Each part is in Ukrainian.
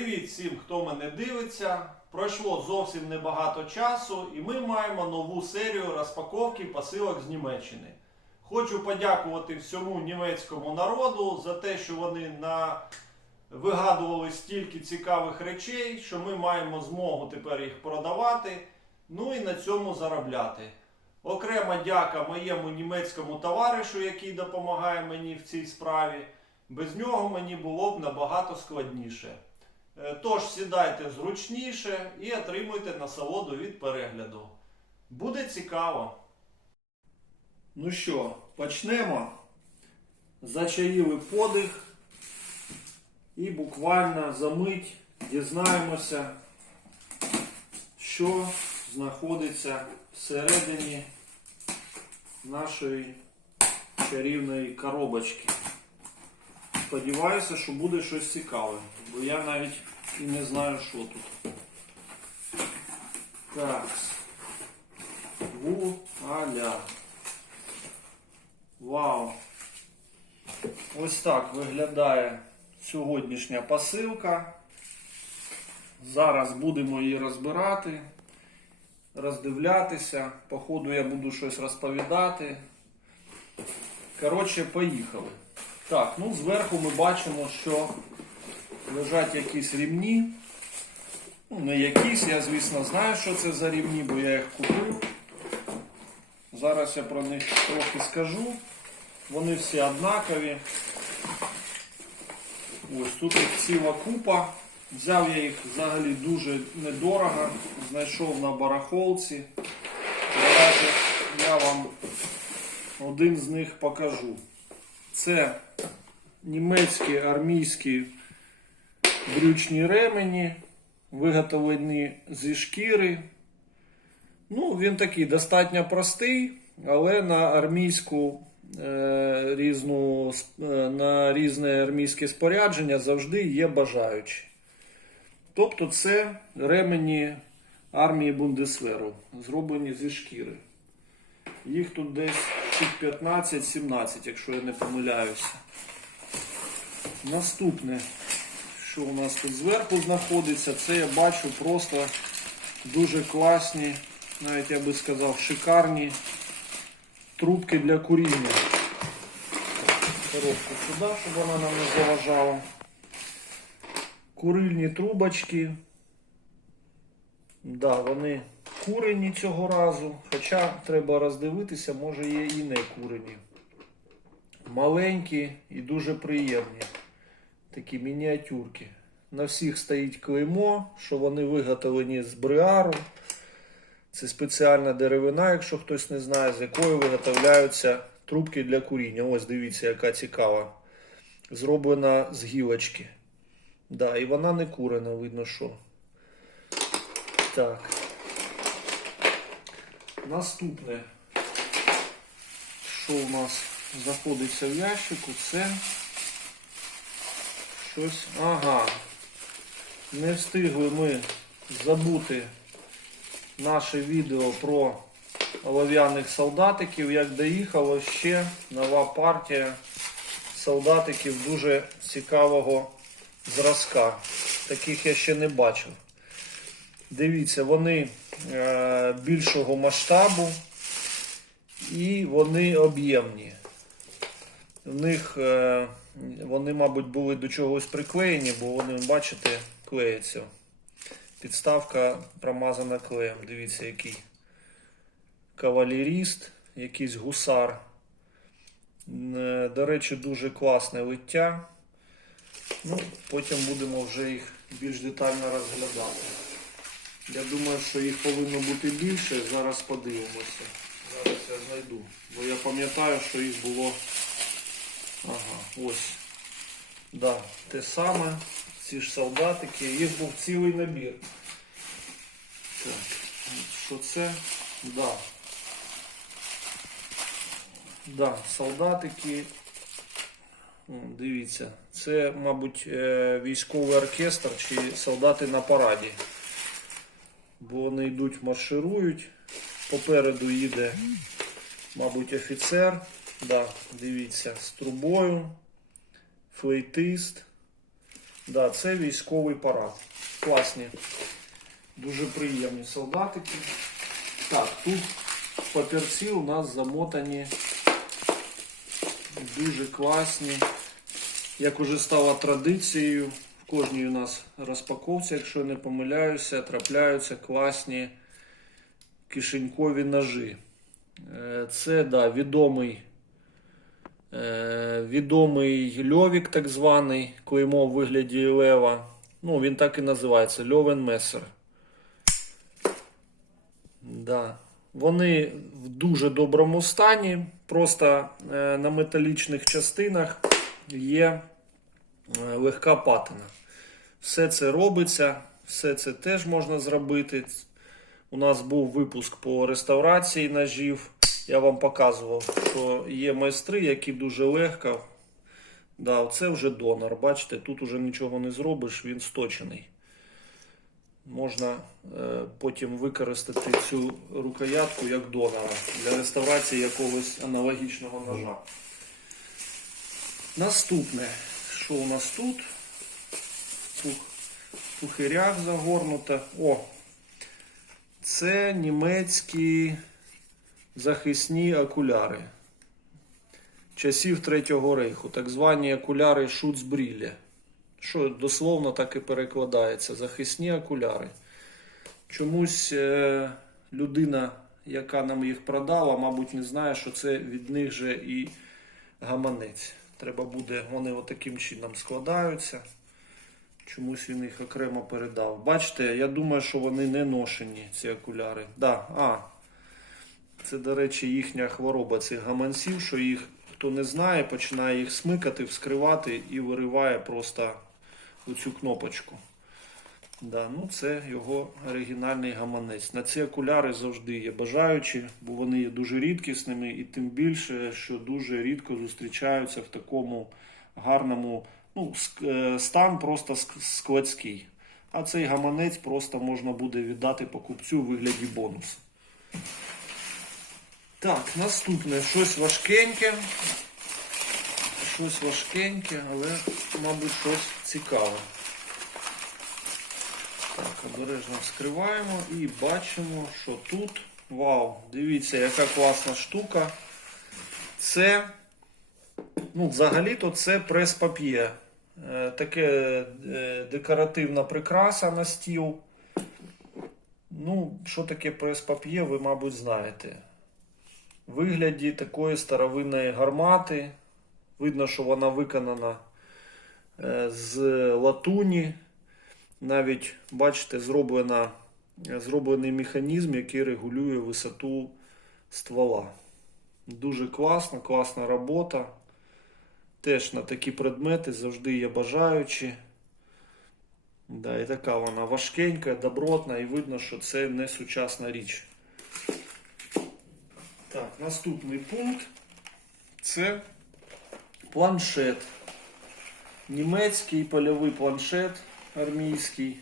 Привіт всім, хто мене дивиться. Пройшло зовсім небагато часу, і ми маємо нову серію розпаковки посилок з Німеччини. Хочу подякувати всьому німецькому народу за те, що вони на... вигадували стільки цікавих речей, що ми маємо змогу тепер їх продавати, ну і на цьому заробляти. Окрема дяка моєму німецькому товаришу, який допомагає мені в цій справі. Без нього мені було б набагато складніше. Е, Тож сідайте зручніше і отримуйте насолоду від перегляду. Буде цікаво. Ну що, почнемо. Зачаїли подих і буквально за мить дізнаємося, що знаходиться всередині нашої чарівної коробочки. Сподіваюся, що буде щось цікаве, бо я навіть і не знаю, що тут. Так. Вуаля. Вау. Ось так виглядає сьогоднішня посилка. Зараз будемо її розбирати, роздивлятися. По ходу я буду щось розповідати. Коротше, поїхали. Так, ну зверху ми бачимо, що лежать якісь рівні. Ну, не якісь, я звісно знаю, що це за рівні, бо я їх купив. Зараз я про них трохи скажу. Вони всі однакові. Ось тут їх ціла купа. Взяв я їх взагалі дуже недорого. Знайшов на барахолці. Давайте я вам один з них покажу. Це німецькі армійські брючні ремені, виготовлені зі шкіри. Ну, він такий достатньо простий, але на армійську е, різну, е, на різне армійське спорядження завжди є бажаючі. Тобто це ремені армії Бундесверу, зроблені зі шкіри. Їх тут десь 15-17, якщо я не помиляюся. Наступне, що у нас тут зверху знаходиться, це я бачу просто дуже класні, навіть я би сказав, шикарні трубки для куріння. Коробку сюди, щоб вона нам не заважала. Курильні трубочки. Да, вони курені цього разу, хоча треба роздивитися, може є і не курені. Маленькі і дуже приємні. Такі мініатюрки. На всіх стоїть клеймо, що вони виготовлені з бриару. Це спеціальна деревина, якщо хтось не знає, з якої виготовляються трубки для куріння. Ось дивіться, яка цікава. Зроблена з гілочки. Да, і вона не курена, видно що. Так. Наступне, що у нас знаходиться в ящику, це щось. Ага. Не встигли ми забути наше відео про олов'яних солдатиків. Як доїхало ще нова партія солдатиків дуже цікавого зразка. Таких я ще не бачив. Дивіться, вони е, більшого масштабу і вони об'ємні. В них е, вони, мабуть, були до чогось приклеєні, бо вони, бачите, клеяться. Підставка промазана клеєм. Дивіться, який кавалеріст, якийсь гусар. Е, До речі, дуже класне лиття. Ну, потім будемо вже їх більш детально розглядати. Я думаю, що їх повинно бути більше. Зараз подивимося. Зараз я знайду. Бо я пам'ятаю, що їх було. Ага, ось. Да, те саме. Ці ж солдатики. Їх був цілий набір. Так, що це? Да. Да, солдатики. Дивіться, це, мабуть, е, військовий оркестр чи солдати на параді. Бо вони йдуть, марширують. Попереду їде, мабуть, офіцер. Да, дивіться, з трубою, флейтист. Да, це військовий парад. Класні. Дуже приємні солдатики. Так, тут папірці у нас замотані. Дуже класні. Як уже стало традицією, в кожній у нас розпаковці, якщо не помиляюся, трапляються класні кишенькові ножі. Е, Це да, відомий, відомий льовік, так званий, клеймо в вигляді лева. Ну, він так і називається Льовен Месер. Да. Вони в дуже доброму стані. Просто е, на металічних частинах є е, легка патина. Все це робиться, все це теж можна зробити. У нас був випуск по реставрації ножів. Я вам показував, що є майстри, які дуже легко. Да, це вже донор. Бачите, тут уже нічого не зробиш, він сточений. Можна е, потім використати цю рукоятку як донора для реставрації якогось аналогічного ножа. Наступне, що у нас тут? Пух, пухирях загорнуто. О, це німецькі захисні окуляри часів Третього рейху, так звані окуляри Шуцбрілля. Що дословно так і перекладається. Захисні окуляри. Чомусь е, людина, яка нам їх продала, мабуть, не знає, що це від них же і гаманець. Треба буде, вони отаким чином складаються. Чомусь він їх окремо передав. Бачите, я думаю, що вони не ношені, ці окуляри. Да, а, це, до речі, їхня хвороба цих гаманців, що їх, хто не знає, починає їх смикати, вскривати і вириває просто оцю кнопочку. Да, ну це його оригінальний гаманець. На ці окуляри завжди є бажаючі, бо вони є дуже рідкісними, і тим більше, що дуже рідко зустрічаються в такому гарному ну, е, стан просто складський. А цей гаманець просто можна буде віддати покупцю у вигляді бонусу. Так, наступне щось важкеньке. Щось важкеньке, але, мабуть, щось цікаве. Так, обережно вскриваємо і бачимо, що тут. Вау, дивіться, яка класна штука. Це, ну, взагалі-то це прес-пап'є. Е, Таке е, декоративна прикраса на стіл. Ну, що таке прес-пап'є, ви, мабуть, знаєте. Вигляді такої старовинної гармати. Видно, що вона виконана е, з латуні. Навіть, бачите, зроблена, зроблений механізм, який регулює висоту ствола. Дуже класно, класна робота. Теж на такі предмети завжди є бажаючі. Да, і така вона важкенька, добротна, і видно, що це не сучасна річ. Так, наступний пункт це планшет. Німецький польовий планшет армійський.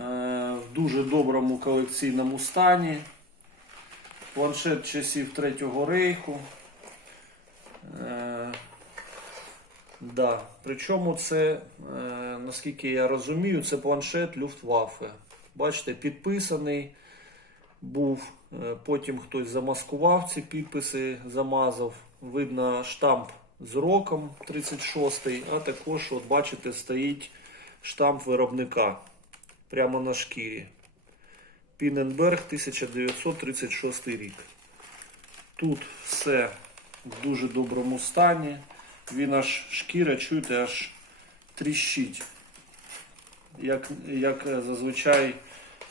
Е, В дуже доброму колекційному стані. Планшет часів Третього рейху. Е, Да. Причому це, е, наскільки я розумію, це планшет Люфтваффе. Бачите, підписаний був. Е, Потім хтось замаскував ці підписи, замазав. Видно штамп з роком 36-й, а також, от бачите, стоїть штамп виробника прямо на шкірі. Піненберг 1936 рік. Тут все в дуже доброму стані. Він аж шкіра, чуєте, аж тріщить. Як, як е, зазвичай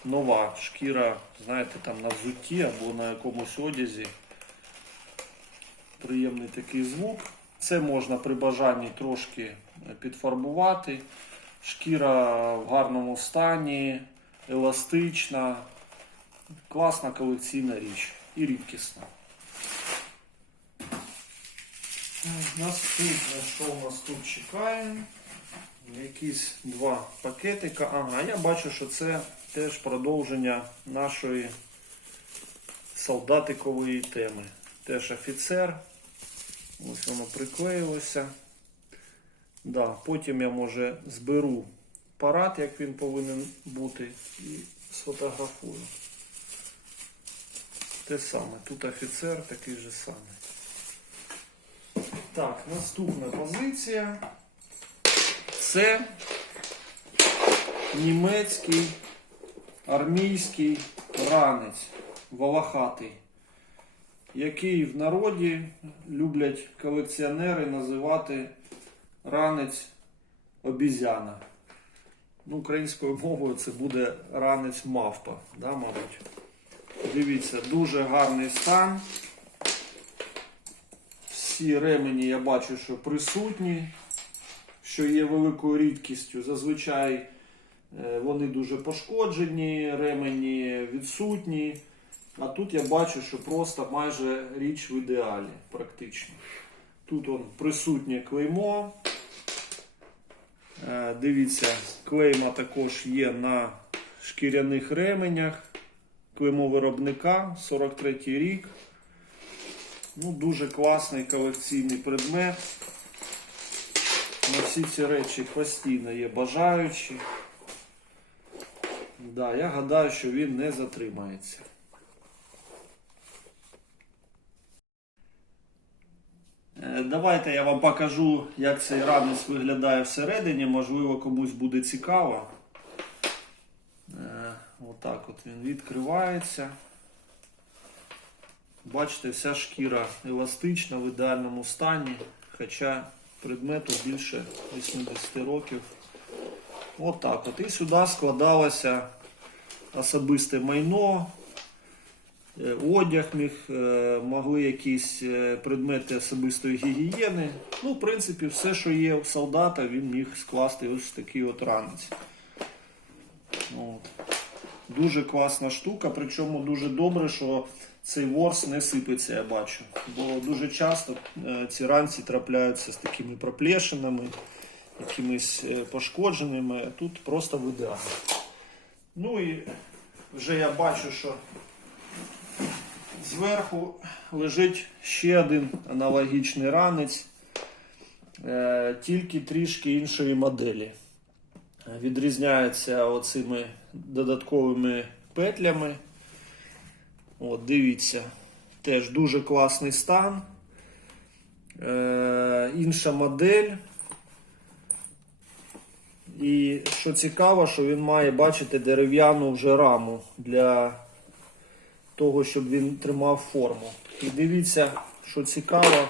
нова шкіра, знаєте, там на взутті або на якомусь одязі. Приємний такий звук. Це можна при бажанні трошки підфарбувати. Шкіра в гарному стані, еластична, класна колекційна річ і рідкісна. Наступне, що у нас тут чекає? Якісь два пакетика. Ага, я бачу, що це теж продовження нашої солдатикової теми. Теж офіцер. Ось воно приклеїлося. Да, потім я може зберу парад, як він повинен бути, і сфотографую. Те саме. Тут офіцер такий же самий. Так, наступна позиція. Це німецький армійський ранець волохатий, який в народі люблять колекціонери називати ранець обізяна. Ну, українською мовою це буде ранець мавпа, да, мабуть. Дивіться, дуже гарний стан. Всі ремені я бачу, що присутні, що є великою рідкістю. Зазвичай е, вони дуже пошкоджені, ремені відсутні. А тут я бачу, що просто майже річ в ідеалі, практично. Тут он присутнє клеймо. Е, Дивіться, клейма також є на шкіряних ременях. Клеймо виробника 43 рік. Ну, дуже класний колекційний предмет. На всі ці речі постійно є бажаючі. Да, я гадаю, що він не затримається. Е, Давайте я вам покажу, як цей ранець виглядає всередині. Можливо, комусь буде цікаво. Е, Отак от він відкривається. Бачите, вся шкіра еластична в ідеальному стані, хоча предмету більше 80 років. Отак от. І сюди складалося особисте майно, е, одяг міг, е, могли якісь е, предмети особистої гігієни. Ну, в принципі, все, що є у солдата, він міг скласти ось в такий от ранець. От. Дуже класна штука, причому дуже добре, що цей ворс не сипеться, я бачу. Бо дуже часто е, ці ранці трапляються з такими проплешинами, якимись е, пошкодженими. Тут просто в ідеалі. Ну і вже я бачу, що зверху лежить ще один аналогічний ранець, е, тільки трішки іншої моделі. Відрізняється оцими додатковими петлями. От, дивіться, теж дуже класний стан. Е, інша модель. І що цікаво, що він має, бачите, дерев'яну вже раму для того, щоб він тримав форму. І дивіться, що цікаво,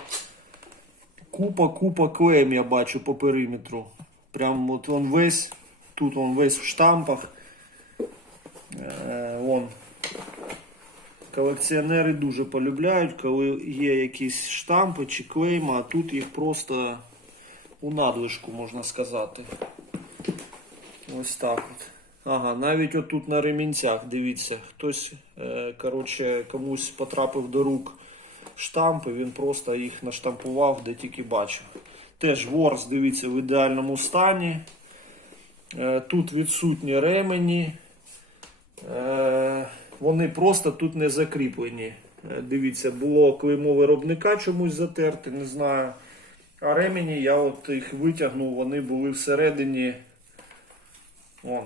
купа-купа клеєм я бачу по периметру. Прям от он весь, тут он весь в штампах. Е. Колекціонери дуже полюбляють, коли є якісь штампи чи клейма, а тут їх просто у надлишку, можна сказати. Ось так от. Ага, навіть отут на ремінцях, дивіться, хтось, е, коротше, комусь потрапив до рук штампи, він просто їх наштампував, де тільки бачив. Теж ворс, дивіться, в ідеальному стані. Е, Тут відсутні ремені. Вони просто тут не закріплені. Е, Дивіться, було клеймо виробника чомусь затерте, не знаю. А ремені я от їх витягнув, вони були всередині. Вон.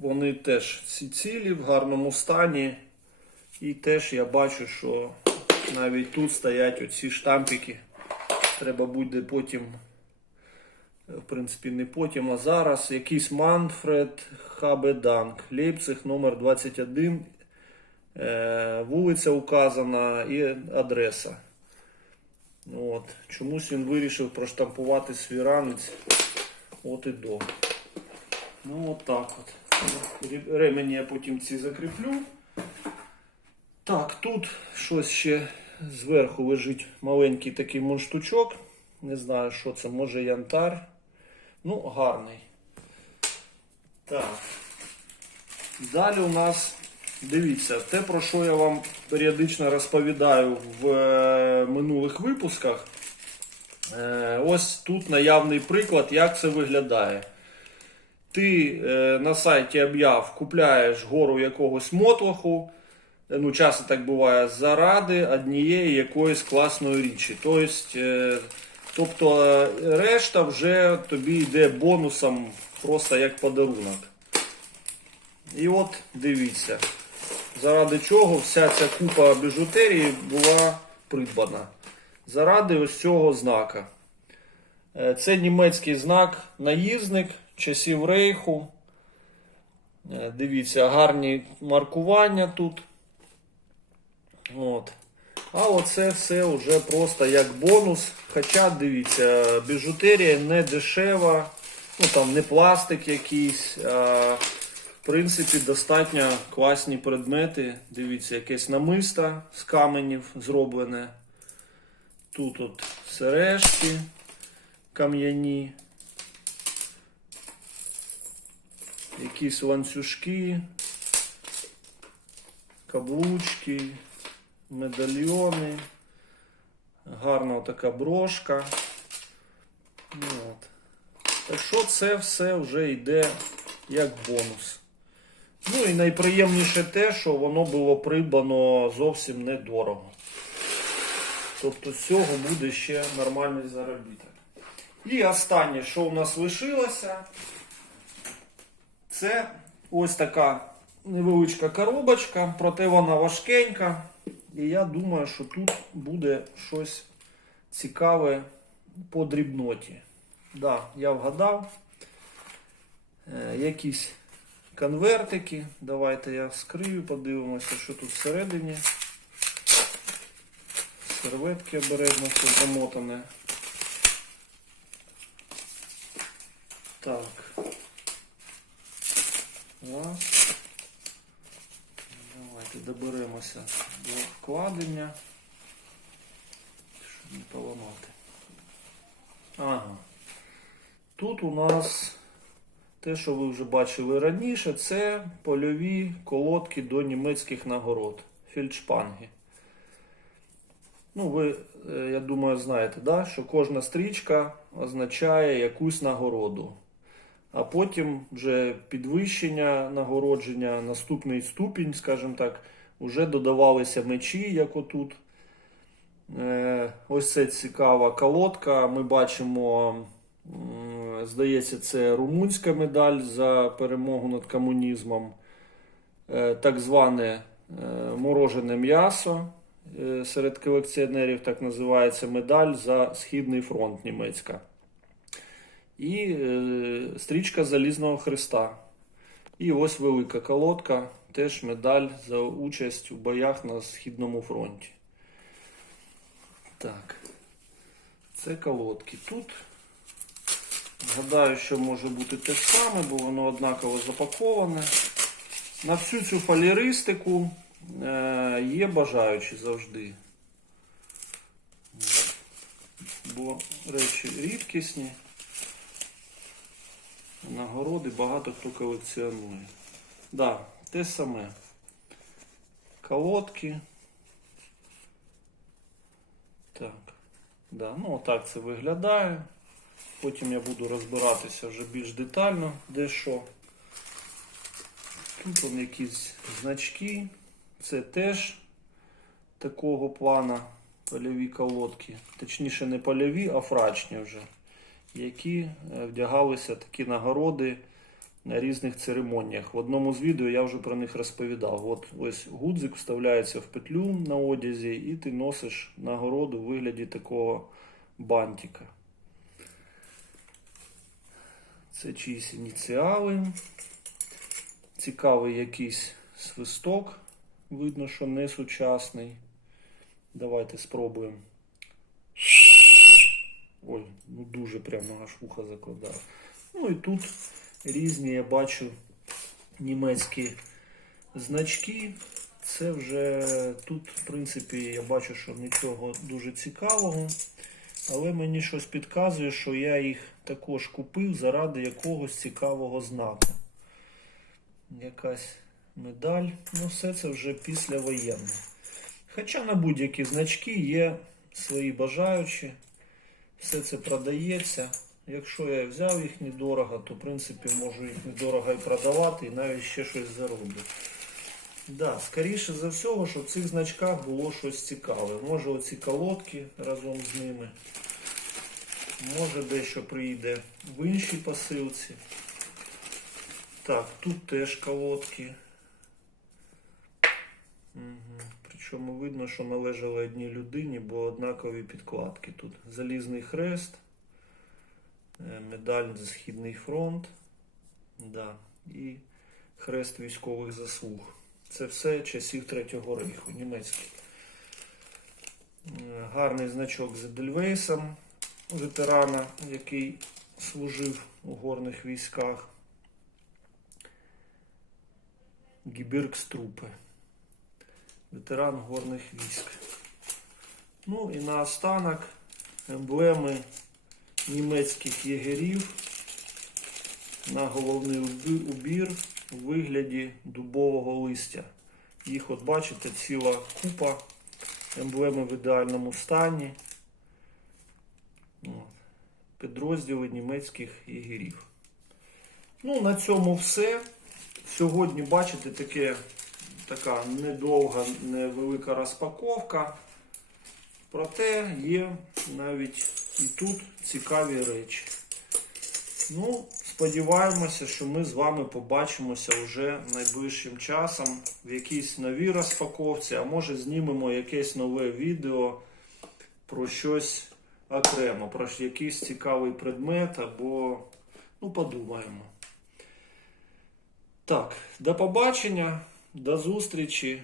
Вони теж всі цілі в гарному стані. І теж я бачу, що навіть тут стоять оці штампики. Треба буде потім, в принципі, не потім, а зараз. Якийсь Манфред Хабеданк, Лейпциг номер 21. Е, вулиця указана і адреса. От. Чомусь він вирішив проштампувати свій ранець от і до. Ну от так от. Ремені я потім ці закріплю. Так, тут щось ще зверху лежить маленький такий мундштучок. Не знаю, що це, може янтар. Ну, гарний. Так. Далі у нас, дивіться, те, про що я вам періодично розповідаю в е, минулих випусках. Е, ось тут наявний приклад, як це виглядає. Ти е, на сайті об'яв купляєш гору якогось мотлоху, ну часто так буває, заради однієї якоїсь класної річі. Тобто, е, тобто е, решта вже тобі йде бонусом просто як подарунок. І от дивіться, заради чого вся ця купа біжутерії була придбана. Заради ось цього знака. Е, Це німецький знак наїзник часів рейху. Е, Дивіться, гарні маркування тут. От. А оце все вже просто як бонус. Хоча, дивіться, біжутерія не дешева, ну там не пластик якийсь. А, в принципі, достатньо класні предмети. Дивіться, якесь намисто з каменів зроблене. Тут от сережки кам'яні. Якісь ланцюжки, каблучки, медальйони, гарна така брошка. Ну, От. Так що це все вже йде як бонус. Ну і найприємніше те, що воно було придбано зовсім недорого. Тобто з цього буде ще нормальний заробіток. І останнє, що у нас лишилося, це ось така невеличка коробочка, проте вона важкенька. І я думаю, що тут буде щось цікаве по дрібноті. Да, я вгадав. Е, якісь конвертики. Давайте я вскрию, подивимося, що тут всередині. Серветки обережно все замотане. Так. Раз. Доберемося до вкладення. Щоб не поламати. Ага. Тут у нас те, що ви вже бачили раніше, це польові колодки до німецьких нагород. Фельдшпанги. Ну, ви, е, я думаю, знаєте, да? що кожна стрічка означає якусь нагороду. А потім вже підвищення нагородження, наступний ступінь, скажімо так, вже додавалися мечі, як отут. Е, Ось це цікава колодка. Ми бачимо, здається, це румунська медаль за перемогу над комунізмом. Е, Так зване е, морожене м'ясо. Серед колекціонерів так називається медаль за Східний фронт німецька. І стрічка Залізного Христа. І ось велика колодка, теж медаль за участь у боях на Східному фронті. Так. Це колодки. Тут гадаю, що може бути те ж саме, бо воно однаково запаковане. На всю цю фаліристику е, є бажаючі завжди. Бо речі рідкісні. Нагороди багато хто колекціонує. Да, те саме. Колодки. Так. Да, ну отак це виглядає. Потім я буду розбиратися вже більш детально, де що. Тут вон якісь значки. Це теж такого плана польові колодки. Точніше, не польові, а фрачні вже. Які е, вдягалися такі нагороди на різних церемоніях. В одному з відео я вже про них розповідав. От ось гудзик вставляється в петлю на одязі, і ти носиш нагороду у вигляді такого бантика. Це чиїсь ініціали. Цікавий якийсь свисток. Видно, що не сучасний. Давайте спробуємо. Ой, ну дуже прямо аж вуха закладав. Ну і тут різні, я бачу, німецькі значки. Це вже тут, в принципі, я бачу, що нічого дуже цікавого. Але мені щось підказує, що я їх також купив заради якогось цікавого знаку. Якась медаль. Ну, все це вже післявоєнне. Хоча на будь-які значки є свої бажаючі. Все це продається. Якщо я взяв їх недорого, то в принципі можу їх недорого і продавати і навіть ще щось зароблю. Да, скоріше за всього, що в цих значках було щось цікаве. Може оці колодки разом з ними. Може дещо прийде в іншій посилці. Так, тут теж колодки. Угу. Причому видно, що належали одній людині, бо однакові підкладки тут. Залізний хрест, медаль за Східний фронт. Да. І хрест військових заслуг. Це все часів Третього Рейху, німецький. Е, Гарний значок з Едельвейсом, ветерана, який служив у горних військах. Гібіргструпи. Ветеран горних військ. Ну і наостанок емблеми німецьких єгерів на головний убір у вигляді дубового листя. Їх, от бачите, ціла купа, емблеми в ідеальному стані. Підрозділи німецьких єгерів. Ну, на цьому все. Сьогодні, бачите, таке, така недовга, невелика розпаковка. Проте є навіть і тут цікаві речі. Ну, сподіваємося, що ми з вами побачимося вже найближчим часом в якійсь новій розпаковці, а може знімемо якесь нове відео про щось окремо, про якийсь цікавий предмет або ну, подумаємо. Так, до побачення, до зустрічі.